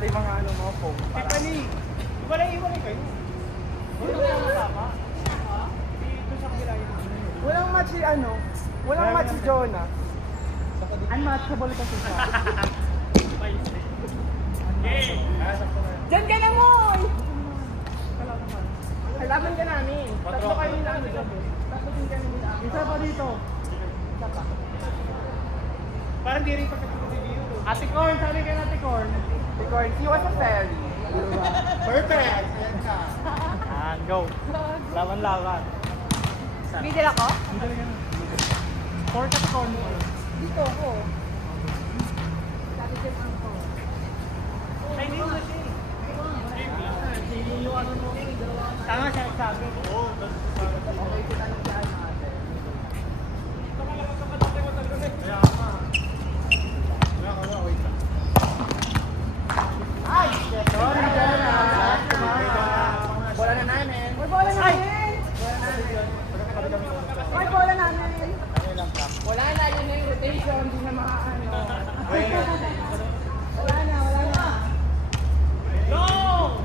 natin yung mga ano mga foam. Tiffany, iwalay kayo. Wala na kasama. Dito sa kabila yun. Walang match si ano, walang match si Jonah. Unmatchable kasi siya. Diyan ka na mo! Kailangan ka namin. Tatlo kayo nila ano dyan. Tatlo din kayo nila. Isa pa dito. Isa pa. Parang di rin pagkakasibigyo. Ate Corn, sabi ka na Ate Corn. Ate Corn, she was a fairy. Perfect! Ayan ka. Go. Laban-laban. Middle ako? Corn at corn. Dito ako. Sabi din ang ko. Ay, hindi mo na siya. Tama siya nagsabi. Oo. Okay, kita nang daan natin. Ay! Sorry, Jonah. Bola na namin. May bola namin. May bola namin. Wala na, yun na yung rotation. Hindi na makaano. Wala na. No!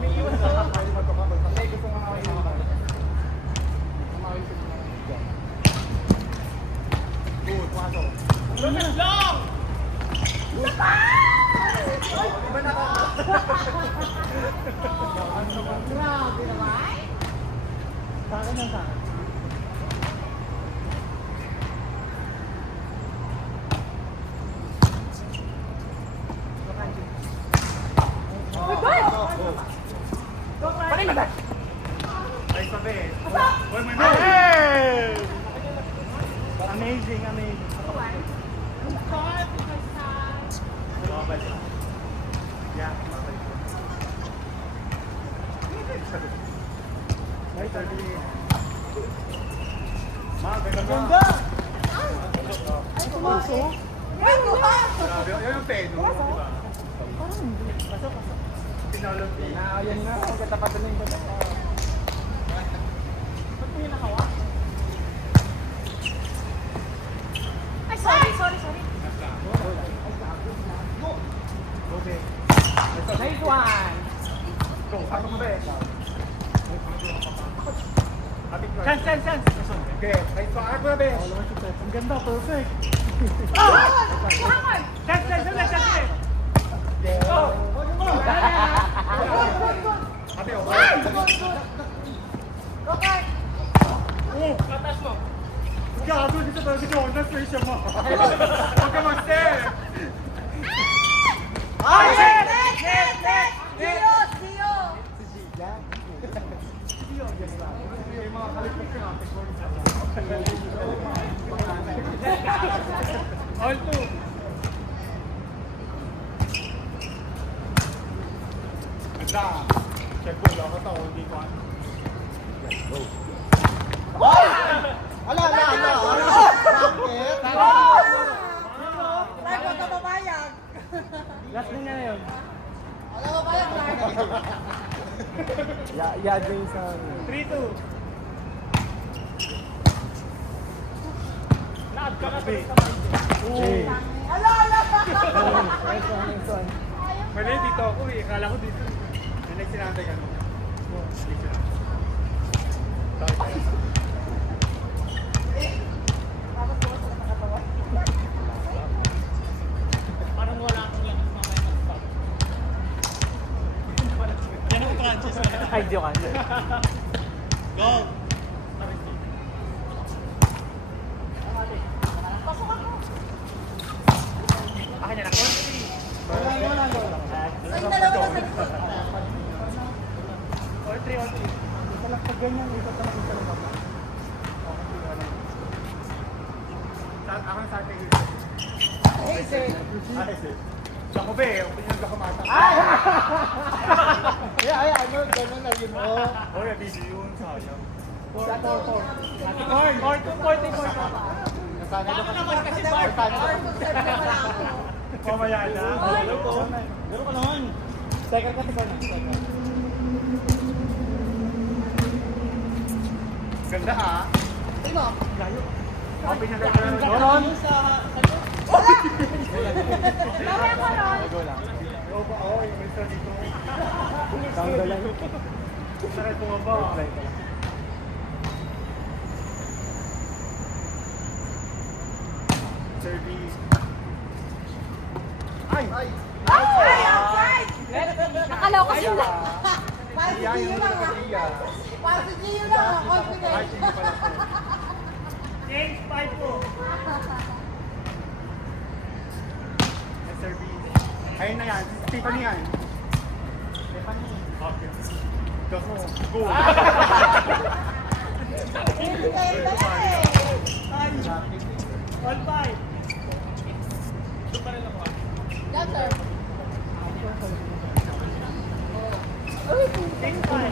May iwan ko. Hindi, gusto nga ako yung Good, pasok. Long! Grabe naman. Sa akin lang sa akin. Uy, boy! Paling ba? Ay, sabi. Uy, may Hey! Amazing. Babalik. Yeah, babalik. Ay, sabi. Ganda! Ay, pumaso. Ay, buha! Grabe, yun yung peno. Diba? Pasok. Pinalog Yan na. Ang katapatan na yung katapatan. Ba't mo yung nakawa? Ay, sorry. Okay. Nice one! Go, pasok mo ba eh? Chance! Okay, nice one. Ako na ba eh? Ang ganda, perfect. Chance. Oh! Ate, okay. Okay. Katas mo. Gago, dito talaga si Jonas, face mo. Huwag ka mag-stare. Ay, net! Dio! May mga kalipot ka natin. All two. Ganda. Check ko lang ako, hindi ko ano. Ala! Like ko ka papayag. Last na niya na yun. Alam mo kaya, Clark? Yeah, James. 3-2. Laad ka kasi. Ala! Nice one. Mali, dito ako eh. Akala ko dito. Yung next sinantay ka no? Next sinantay. Sorry. Parang wala akong lakas mamaya ng stop. Yan ang Francis. Ay, joke. Go! Pasok ako. Akin na na. 1-3. Ay, dalawa na sa All 3. Isa lang pag ganyan, isa lang ba? Ako na sa atin. Hey, sir. Ako ba eh, opinion ka kumata. Ay, ano, gano'n na yun, oh. Oh, yeah, busy yun. Sayang. Sa tortor. Corn! Corn! 240 corn! Nasanay na naman kasi bar! Mamaya na. Gano'n ko. Gano'n ka naman. Second ka, second. Ganda ah. Tingnan mo. Layo. Opinion ka na. Ron! Mamaya ko, Ron. Go lang. Oo, yung isa dito. Tanggalan. Sarap bumaba. Service. Ay! Ay! Outside! Nakalaw kasi na. Para si Iya, Gio yung lang nakatiya. Para si Gio lang Ay, confident. sige pala po. Change 5 po. May service. Ayun na yan. Si Stephanie yan. Stephanie. Okay. Go. Go. Hindi kayo talaga eh. All 5. Yan, sir. Change 5.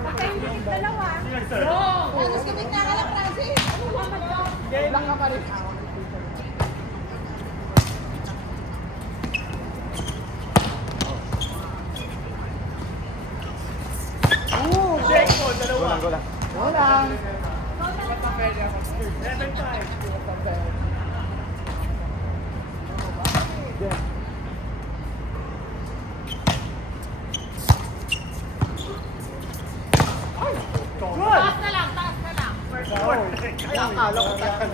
Pakainit dalawa. Yes, sir. Tapos kumit na ka lang, Francis. Lang ka pa rin. Check po, dalawa. Wala. 7-5. Taas na lang, taas na lang. Ay, akala ko tayo.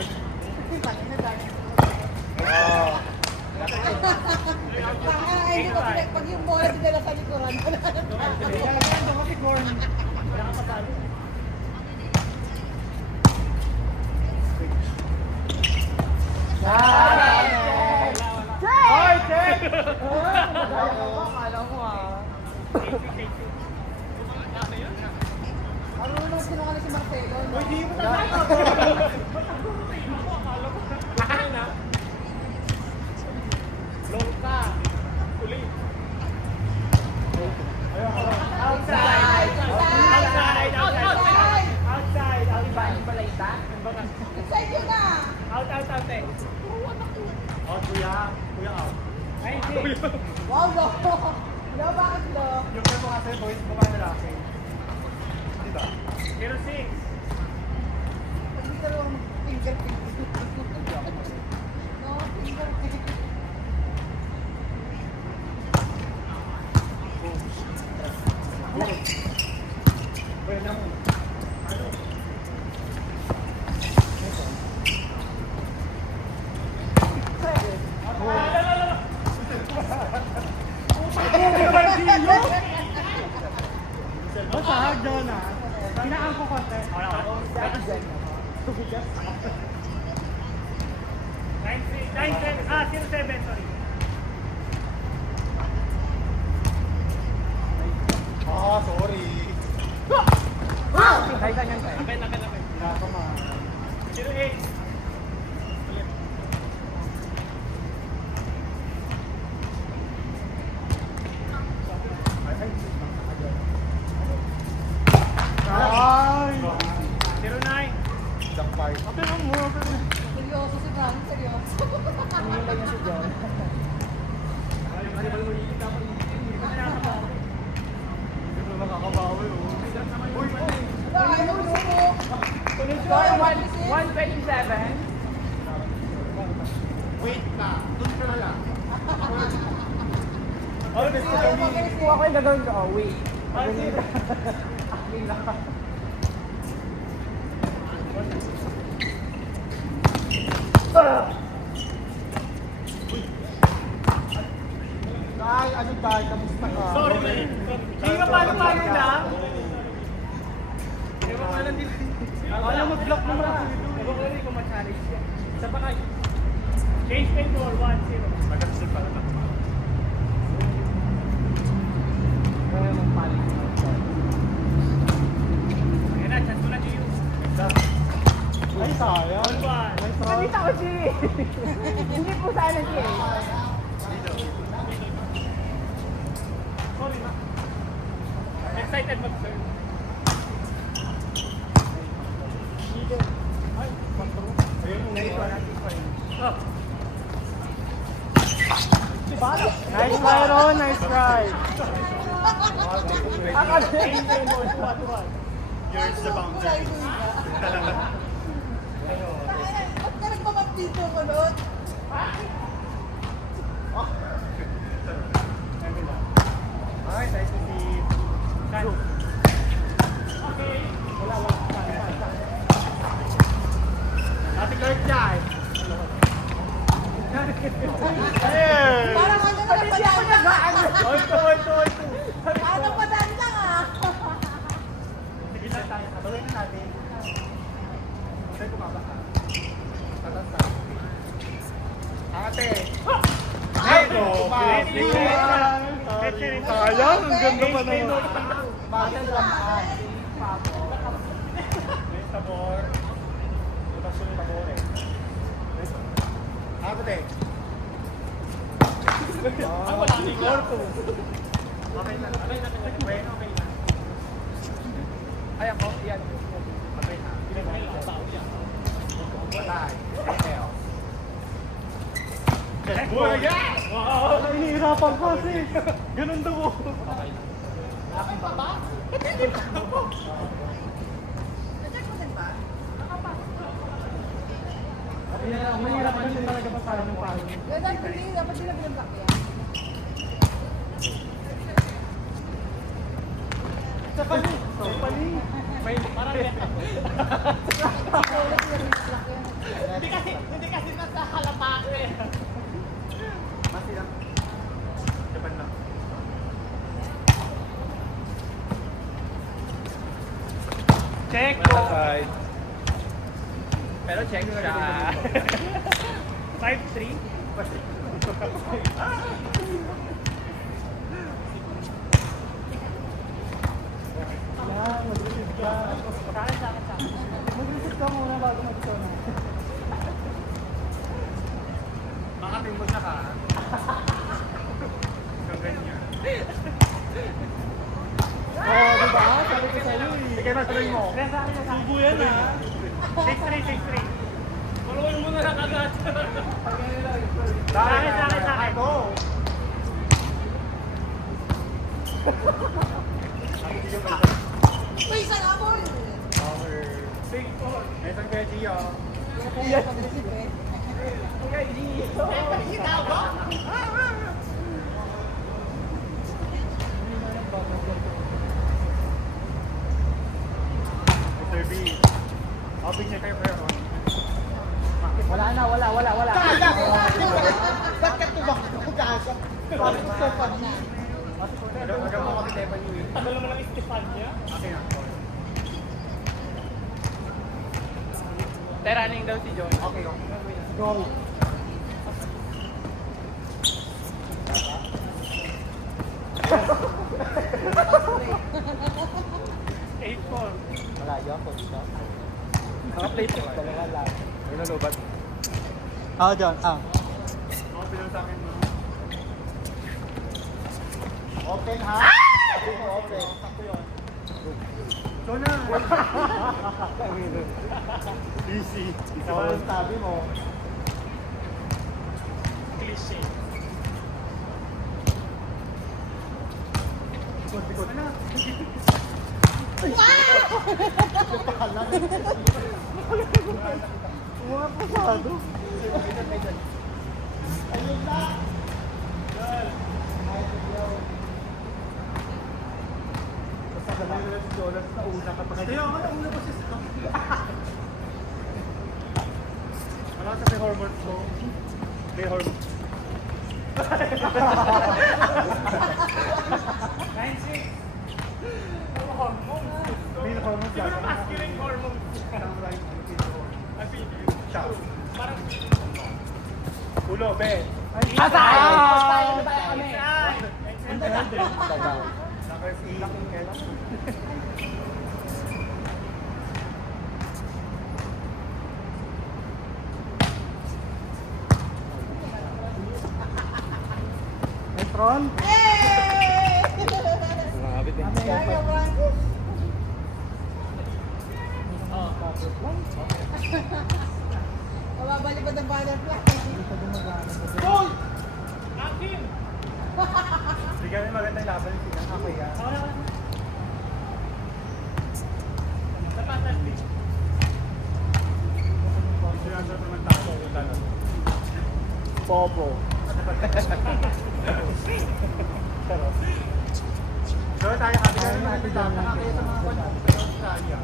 Ay, hindi ko pag yung bola dinala sa likuran. Hoy, check! Akala mo ah. Ano naman sinungaling si Marcelo? no? Di mo Low ka. Uli. Outside! Outside. Outside! Outside. Outside. Balayta? Inside yun na! Out. Oh, kuya. Kuya out. Ay, hindi. Wow, no! No, bakit no? Yung mo kasi boys, babae na laki. Diba? 06. Pag dito lang fingerprint. No, fingerprint. Pwede mo. Masahag doon ah. Kinaan ko konti. 07, sorry. Ah, sorry. Kailan yan tayo? Lapit. Pinapama. 08. Ay! 09. Dakpay. Seryoso si Fran, seryoso. Ito nakakabawi oh. Uy, mali. Ay, ano gusto mo? Score 127. Wait ka. Doon ka na lang. Oh, Mr. Kami. Kung ako yung gagawin ko, wait. Ay, ano tayo? Kamusta ka? Sorry, man. Hindi ka paano lang. Ewan ko lang din. Alam mo, block mo na. Ewan ko rin kung ma-challenge siya. Sa baka, change control, 1-0. Magkakasin pala na. Kaya mong paling. Ayan na, chance ko na, Gio. Ay, sayang. All one. Nice one. Nakita ko, G. Hindi po sana, G. Sorry na. Excited mag-serve. Ay, patro. Ayun, naipa natin pa yun. Oh. Nice try, Ron. Nice try. Here's the boundary. Ba't ka nagpapag dito ko, Lord? Okay. Ate Clark dyan. Parang ano na napadaan lang. Ito. Parang napadaan lang ah. Sige na tayo. Sabagay na natin. Sa'yo kumaba ka. Tatas tayo. Ate! Ay, no! Sayang, ang ganda pa naman. Bakit lamaan? May sabor. Butas yung sabor eh. Ate! Ang wala ni Corpo. Okay na. Bueno, okay na. Ay, ako. Yan. Okay na. Wala. Email. Boy, yeah! Wow. Nahihirapan ko kasi. Ganun daw ako. Mahirap kasi talaga pa sa ng palo. Dapat sila binablock yan. Sa pali. Sa pali. Parang Dapat sila binablock yan. hindi kasi nasa halapake eh. Masi lang. Japan lang. Check ko. Pero check siya. 5-3. Yan, mag-receive ka. Sa akin. Mag-receive ka muna bago mag-sona. Baka timbog na ka. Ang ganyan. Oh, diba? Sabi ko sa'yo eh. Sige na, tuloy mo. Subo yan ah. 6-3. Maluin mo na lang agad. Sa akin. Go! Uy, isang abol! Power. 6-4. Ito ang kaya Gio. Kaya pag-receive eh. Mr. B. Open niya kayo pero. Wala na, wala. Ba't ka tumakbo gago? Bakit ka pa na? Agad mo kami Tepan Yui. Tagal mo lang Estefania. Okay na. Running daw si John. Okay, okay. Go. Malayo ako dito. Naka-play po. Dalawa lang. Ano lubat? Dyan. Open lang sa akin. Open ha? Sabi mo open. Sakto yun. So na. Easy. Isa pa lang sabi mo. Cliche. Sikot na. Mga pasado. Ayun na. Basta ganun na si Jonas na una kapag... Kaya ako na una pa siya sa... Wala sa may hormones ko. May hormones. 9-6. Hormones. May hormones Siguro lang. masculine hormones. Samurai. As in, Siya. parang Ulo, be. Asay! Numbers 8. Metron? Hey! Kaya ba? Mababalipad ang butterfly. goal! Akin! Bigyan mo magandang laban sila. Ako yan. Sa pasan. Sinasat naman tao kung talaga. Popo. So tayo kami na natin lang. Nakakaya sa mga kwan sa Australia.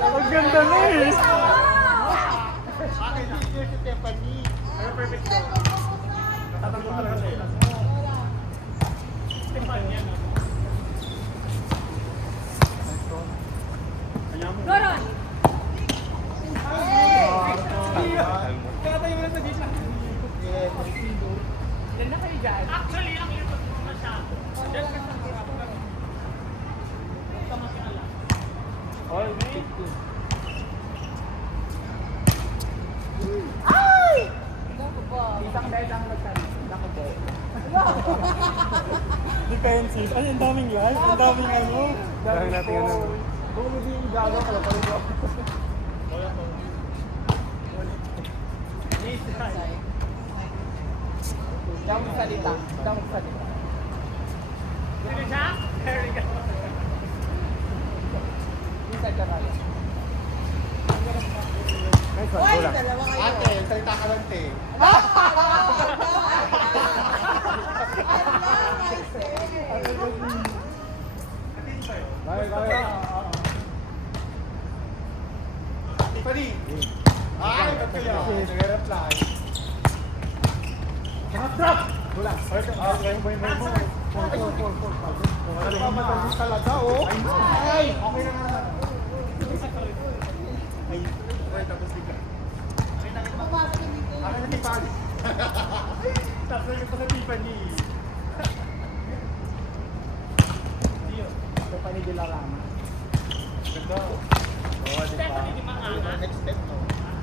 Ang ganda na eh. Akin na. Si Stephanie. Pero perfect ko. Natatanggol talaga sa'yo. Kanya mo. Goron! Kaya tayo na sa gitna. Yan na kayo dyan. Actually, ang likod mo masyado. Diyan ka sa harap. Tama ka lang. Okay. Ay! Naku ba? Isang bedang magsabi. Naku po. Defensive. Ay, ang daming live. Ang daming ano. Daming natin ano. Kung hindi yung gagaw ka lang pala. Damo salita. Damo salita. Sino siya? There we go. Inside ka pala. Nice one. Uy, Bola. dalawa kayo. Ate, salita ka lang, te. Kaya, kaya. Tiffany. Ay, ba't kaya? Nag-reply. Drop! Bola. Okay, boy, boy, boy. Ano ka matalis talaga, oh? Ay! Okay na nga. Ay, okay, tapos bigla. Akin na Tiffany. Tapos na yung pa sa Tiffany. Stephanie de la Rama. Ganda. Oo, di ba? Next step, no?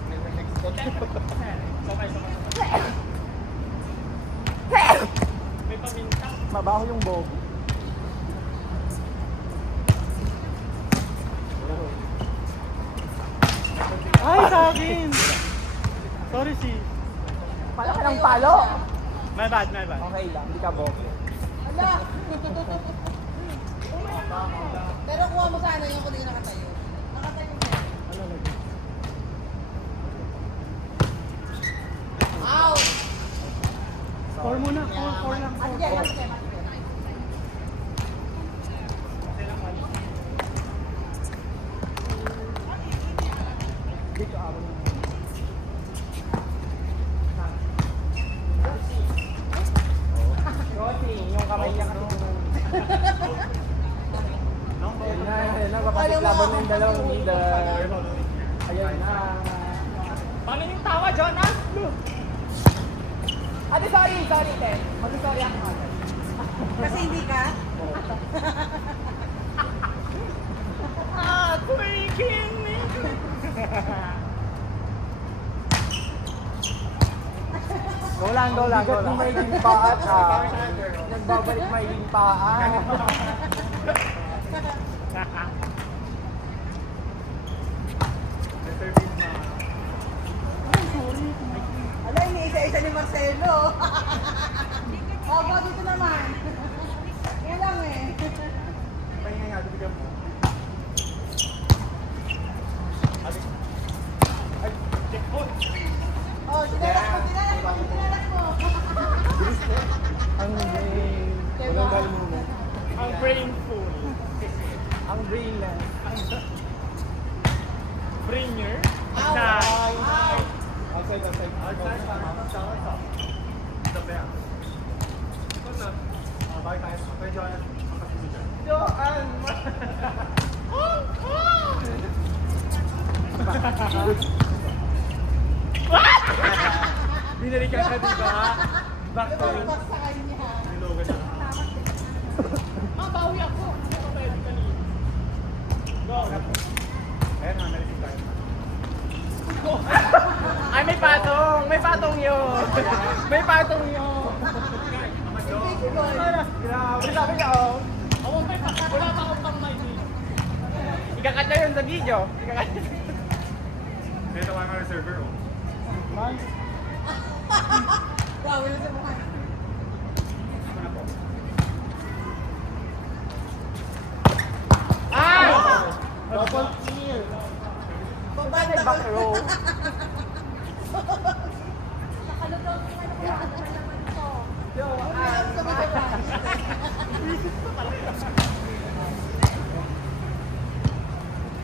Next step. May paminta. Mabaho yung bobo. Ay, sa akin! Sorry, sis. Palo ka ng palo. My bad, my bad. Okay lang, hindi ka bobo. Ala! Pero kuha mo sana yung kung di ka nakatayo. Nakatayo mo. Ano lagi? Out! Four muna. Four lang. Ano dyan? Ano dyan? Ano dyan? Dito ako na. Rossi, yung kamay niya kasi Ayan na. Papasok laban ng dalawang leader. Ayan na. Paano yung tawa, Jonas? Ate, sorry, te. Mag-sorry ako agad. Kasi hindi ka? Freaking me! Go lang, go lang, go lang. May himpaan Nagbabalik may himpaan. Ala, iniisa-isa ni Marcelo. Opo, dito naman. Kulang eh. Pahinga nga, bigyan mo. Ay, checkpoint. Oh, dinalas mo. Ang brain. Walang dahil muna. Ang brainful. Ang brainless. Brainer. Out! Outside, outside. Outside, tama. Outside. Sabi yan. Ito na. Bakit tayo? Kaya Joanna, ang pagkisi dyan. Binalikan ka, diba? Back to you. Lumabas sa kanya. Nilogan na. Bawi ako. Hindi ako pwede kanina. Go. Ayan, nanalisip tayo. Ay, may patong! May patong yun! May patong yun! Invisible. Grabe, sabi niya, oh. Ako, may patong. Wala pa akong pang mic. Ikakat na yun sa video. Ikakat. Kaya tawa nga ng server, oh. Nice. Grabe na sa mukha. Ito na po. Ay! Double kill. Babanda Back row. Nakalugod ka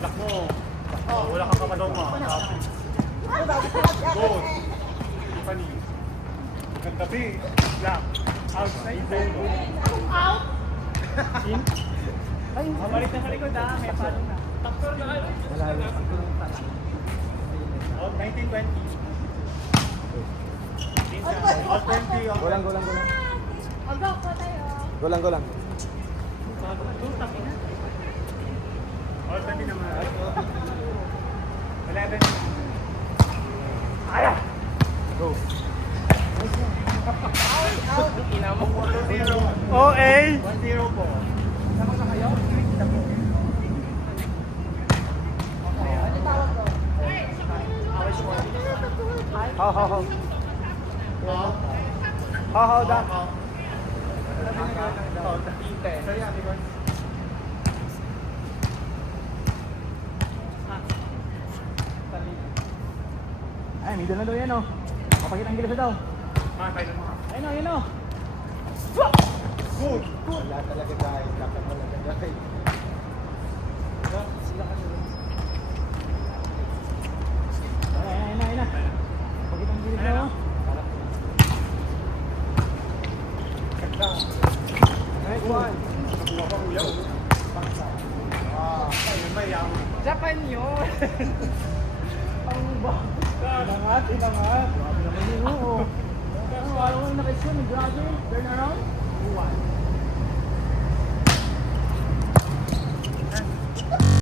Block mo. Oh, wala kang kapadoma. Good. Tiffany. Ganda B. Block. Outside. Out! In? Ay, balik na sa likod ha. May palo na. Taktor na kayo. Wala lang. Out 19-20. Out 20. Gulang. Ogo po tayo. Gulang. Out 20 naman. 11. Go. OA. 1-0 po. How da. Ay, middle na daw yan oh. Papakita ang gilis daw. Ayun oh. Good. Wala talaga guys. Dapat talaga guys. Ayun na. Papakita ang gilis daw. Next one. Nakuha pa kuya. Ayun, may yaman. Japan yun. Ang ba? Inangat. Grabe naman yun, oo. Pero wala ko yung nakisyon, grabe. Turn around. 2-1.